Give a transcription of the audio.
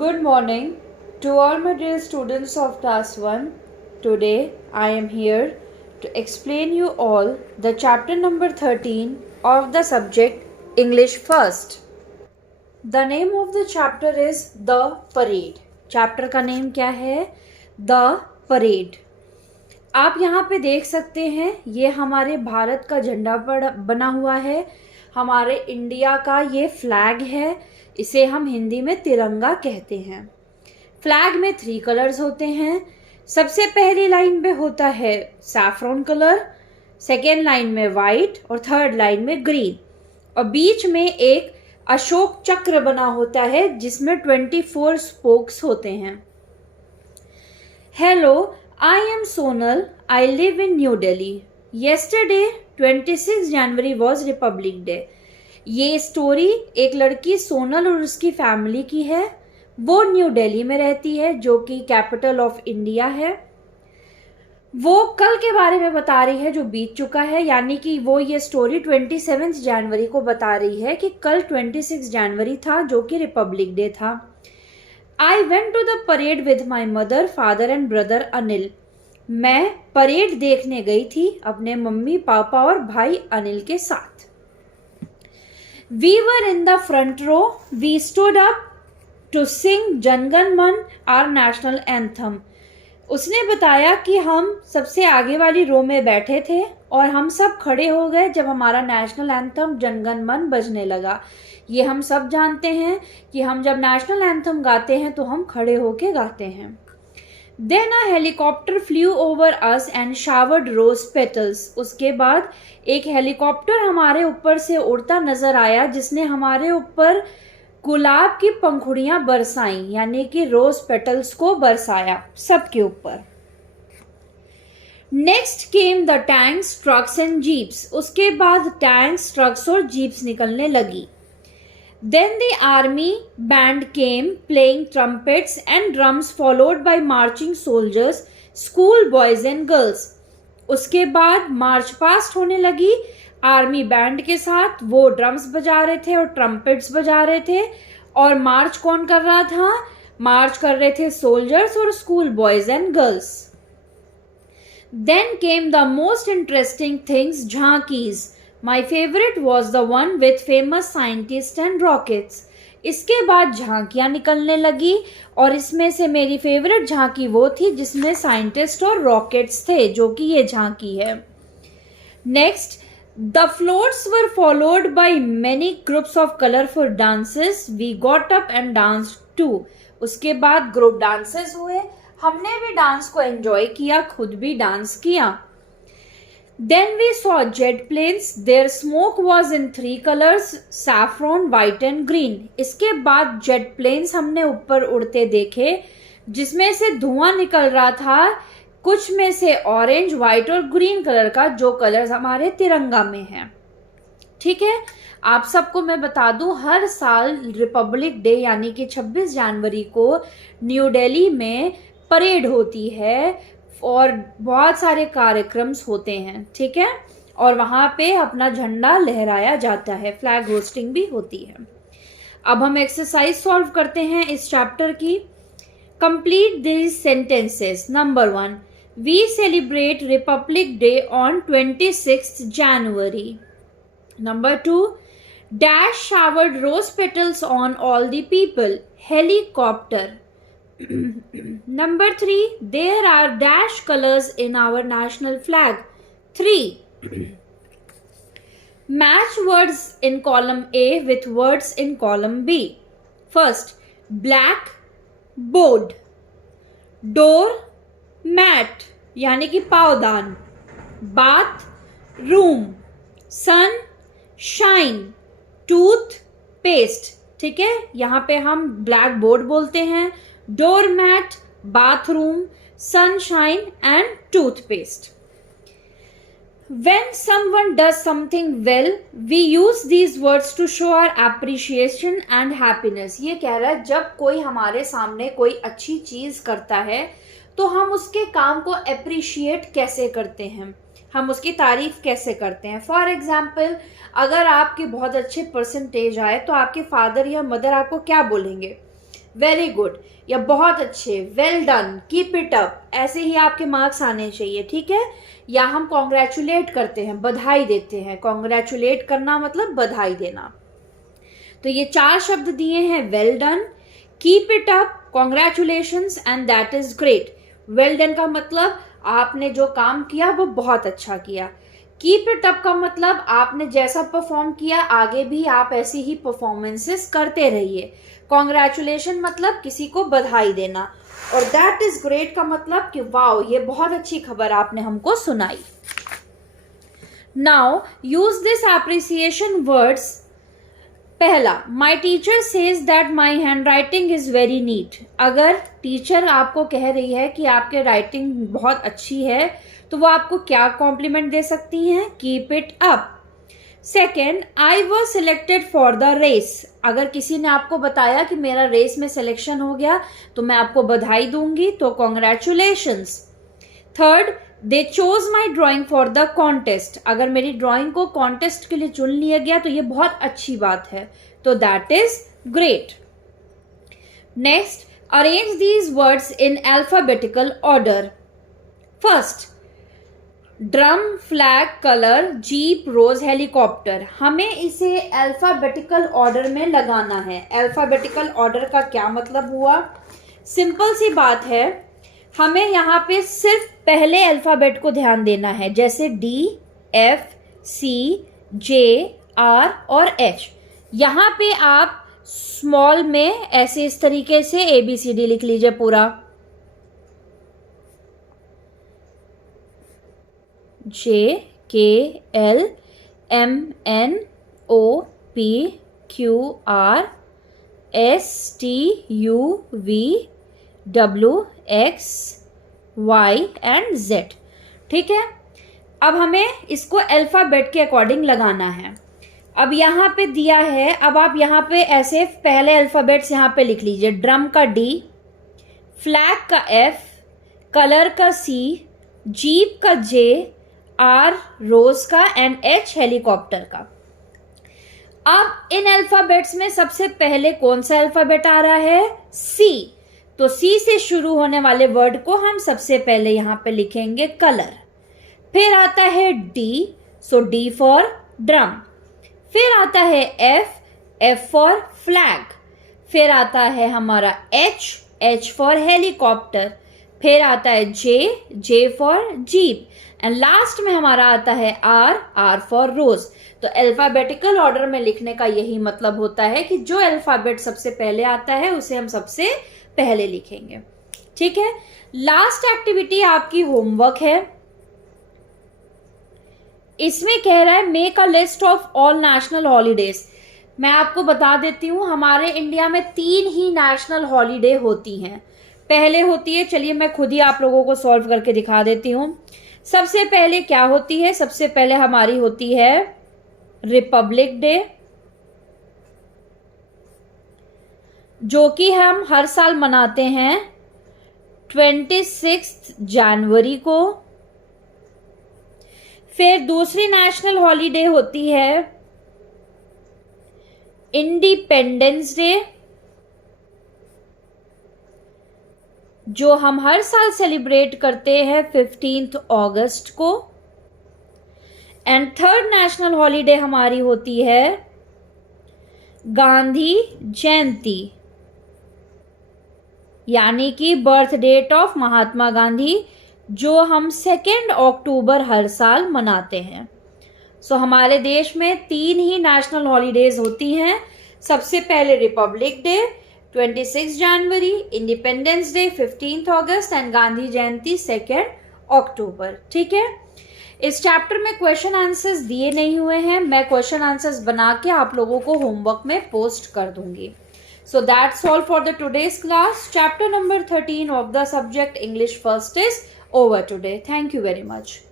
Good morning to all my dear students of class 1. Today I am here to explain you all the chapter number 13 of the subject English First. The name of the chapter is The Parade. Chapter का name क्या है? The Parade. आप यहाँ पे देख सकते हैं ये हमारे भारत का झंडा बना हुआ है, हमारे इंडिया का ये फ्लैग है, इसे हम हिंदी में तिरंगा कहते हैं। फ्लैग में 3 कलर्स होते हैं। सबसे पहली लाइन में होता है सैफ्रॉन कलर, सेकेंड लाइन में वाइट और थर्ड लाइन में ग्रीन, और बीच में एक अशोक चक्र बना होता है जिसमें 24 स्पोक्स होते हैं। Hello, I am Sonal. I live in New Delhi. Yesterday, 26 January was Republic Day. ये स्टोरी एक लड़की सोनल और उसकी फैमिली की है। वो न्यू दिल्ली में रहती है जो कि कैपिटल ऑफ इंडिया है। वो कल के बारे में बता रही है जो बीत चुका है, यानी कि वो ये स्टोरी 27 जनवरी को बता रही है कि कल 26 जनवरी था जो कि रिपब्लिक डे था। I went to the parade with my mother, father and brother Anil. मैं परेड देखने गई थी अपने मम्मी पापा और भाई अनिल के साथ। We were in the front row. We stood up to sing Jan Gan Man, our national anthem. उसने बताया कि हम सबसे आगे वाली रो में बैठे थे और हम सब खड़े हो गए जब हमारा नेशनल एंथम जन गण मन बजने लगा। ये हम सब जानते हैं कि हम जब नेशनल एंथम गाते हैं तो हम खड़े होके गाते हैं। Then a helicopter flew over us and showered rose petals. उसके बाद एक हेलीकॉप्टर हमारे ऊपर से उड़ता नजर आया जिसने हमारे ऊपर गुलाब की पंखुड़ियां बरसाई, यानी कि रोज पेटल्स को बरसाया सबके ऊपर। Next came the tanks, trucks and jeeps. उसके बाद टैंक्स, ट्रक्स और जीप्स निकलने लगी। Then the army band came playing trumpets and drums followed by marching soldiers, school boys and girls. उसके बाद मार्च पास्ट होने लगी आर्मी बैंड के साथ। वो ड्रम्स बजा रहे थे और ट्रम्पेट्स बजा रहे थे। और मार्च कौन कर रहा था? मार्च कर रहे थे सोल्जर्स और school boys and girls. Then came the most interesting things, झांकीज। My favorite was the one with famous scientists and rockets. इसके बाद झांकियां निकलने लगी और इसमें से मेरी फेवरेट झांकी वो थी जिसमें साइंटिस्ट और रॉकेट्स थे, जो कि ये झांकी है। Next, the floats were followed by many groups of colourful dances. We got up and dance too. उसके बाद ग्रुप डांसेस हुए, हमने भी डांस को एंजॉय किया, खुद भी डांस किया। Then we saw jet planes. Their smoke was in 3 colors, saffron, white and green. इसके बाद जेट प्लेन्स हमने ऊपर उड़ते देखे जिसमें से धुआं निकल रहा था, कुछ में से ऑरेंज, व्हाइट और ग्रीन कलर का, जो कलर्स हमारे तिरंगा में हैं। ठीक है, आप सबको मैं बता दूं, हर साल रिपब्लिक डे यानी कि 26 जनवरी को न्यू दिल्ली में परेड होती है और बहुत सारे कार्यक्रम्स होते हैं। ठीक है, और वहां पे अपना झंडा लहराया जाता है, फ्लैग होस्टिंग भी होती है। अब हम एक्सरसाइज सॉल्व करते हैं इस चैप्टर की। Complete this sentences. Number 1, we celebrate republic day on 26 January. Number 2, dash showered rose petals on all the people, helicopter. Number 3, there are dash colors in our national flag. 3. Match words in column A with words in column B. First, black, board, door, mat यानी कि पावदान, bath, room, sun, shine, tooth, paste। ठीक है, यहाँ पे हम black board बोलते हैं, doormat, bathroom, sunshine and toothpaste. When someone does something well, we use these words to show our appreciation and happiness. ये कह रहा है जब कोई हमारे सामने कोई अच्छी चीज करता है तो हम उसके काम को अप्रिशिएट कैसे करते हैं, हम उसकी तारीफ कैसे करते हैं। फॉर एग्जाम्पल, अगर आपके बहुत अच्छे परसेंटेज आए तो आपके फादर या मदर आपको क्या बोलेंगे? वेरी गुड या बहुत अच्छे, well done, keep it up, ऐसे ही आपके मार्क्स आने चाहिए, ठीक है। या हम कॉन्ग्रेचुलेट करते हैं, बधाई देते हैं, कॉन्ग्रेचुलेट करना मतलब बधाई देना। तो ये 4 शब्द दिए हैं, well done, keep it up, congratulations and that is great. Well done का मतलब आपने जो काम किया वो बहुत अच्छा किया। कीप इट अप का मतलब आपने जैसा परफॉर्म किया आगे भी आप ऐसी ही परफॉर्मेंसेस करते रहिए। कॉन्ग्रेचुलेशन मतलब किसी को बधाई देना, और दैट इज ग्रेट का मतलब कि वाओ ये बहुत अच्छी खबर आपने हमको सुनाई। Now use this appreciation words. पहला, my teacher says that my hand writing is very neat. अगर टीचर आपको कह रही है कि आपके राइटिंग बहुत अच्छी है तो वो आपको क्या कॉम्प्लीमेंट दे सकती हैं? Keep it up. Second, I was selected for the race. अगर किसी ने आपको बताया कि मेरा रेस में सिलेक्शन हो गया तो मैं आपको बधाई दूंगी, तो congratulations. Third, they chose my drawing for the contest. अगर मेरी ड्रॉइंग को कॉन्टेस्ट के लिए चुन लिया गया तो ये बहुत अच्छी बात है, तो that is great. Next, arrange these words in alphabetical order. First, drum, flag, colour, jeep, rose, helicopter. हमें इसे अल्फाबेटिकल ऑर्डर में लगाना है। अल्फाबेटिकल ऑर्डर का क्या मतलब हुआ? सिंपल सी बात है, हमें यहाँ पे सिर्फ पहले अल्फाबेट को ध्यान देना है, जैसे D, F, C, J, R और एच। यहाँ पे आप स्मॉल में ऐसे इस तरीके से ABCD लिख लीजिए पूरा, JKLMNOPQRSTUVWXY एंड Z। ठीक है, अब हमें इसको अल्फाबेट के अकॉर्डिंग लगाना है। अब यहाँ पे दिया है, अब आप यहाँ पे ऐसे पहले अल्फाबेट्स यहाँ पे लिख लीजिए। ड्रम का D, फ्लैग का F, कलर का C, जीप का J, R रोज का एंड H हेलीकॉप्टर का। अब इन अल्फाबेट्स में सबसे पहले कौन सा अल्फाबेट आ रहा है? C। तो C से शुरू होने वाले वर्ड को हम सबसे पहले यहां पे लिखेंगे कलर। फिर आता है D, so D for drum. फिर आता है F, F फॉर फ्लैग। फिर आता है हमारा H, H फॉर हेलीकॉप्टर। फिर आता है J, J for jeep and last में हमारा आता है R, R फॉर रोज। तो अल्फाबेटिकल ऑर्डर में लिखने का यही मतलब होता है कि जो अल्फाबेट सबसे पहले आता है उसे हम सबसे पहले लिखेंगे। ठीक है, लास्ट एक्टिविटी आपकी होमवर्क है। इसमें कह रहा है make a list of all national holidays. मैं आपको बता देती हूं, हमारे इंडिया में 3 ही नेशनल हॉलीडे होती हैं। पहले होती है, चलिए मैं खुद ही आप लोगों को सॉल्व करके दिखा देती हूं। सबसे पहले क्या होती है? सबसे पहले हमारी होती है रिपब्लिक डे, जो कि हम हर साल मनाते हैं 26 जनवरी को। फिर दूसरी नेशनल हॉलीडे होती है इंडिपेंडेंस डे, जो हम हर साल सेलिब्रेट करते हैं 15 अगस्त को। एंड थर्ड नेशनल हॉलीडे हमारी होती है गांधी जयंती, यानी कि birth date of Mahatma Gandhi, जो हम 2 अक्टूबर हर साल मनाते हैं। सो हमारे देश में 3 ही नेशनल हॉलीडेज होती हैं। सबसे पहले रिपब्लिक डे 26 जनवरी, इंडिपेंडेंस डे 15 अगस्त एंड गांधी जयंती 2 अक्टूबर। ठीक है, इस चैप्टर में क्वेश्चन आंसर्स दिए नहीं हुए हैं, मैं क्वेश्चन आंसर्स बना के आप लोगों को होमवर्क में पोस्ट कर दूंगी। So that's all for the today's class. Chapter number 13 of the subject English First is over today. Thank you very much.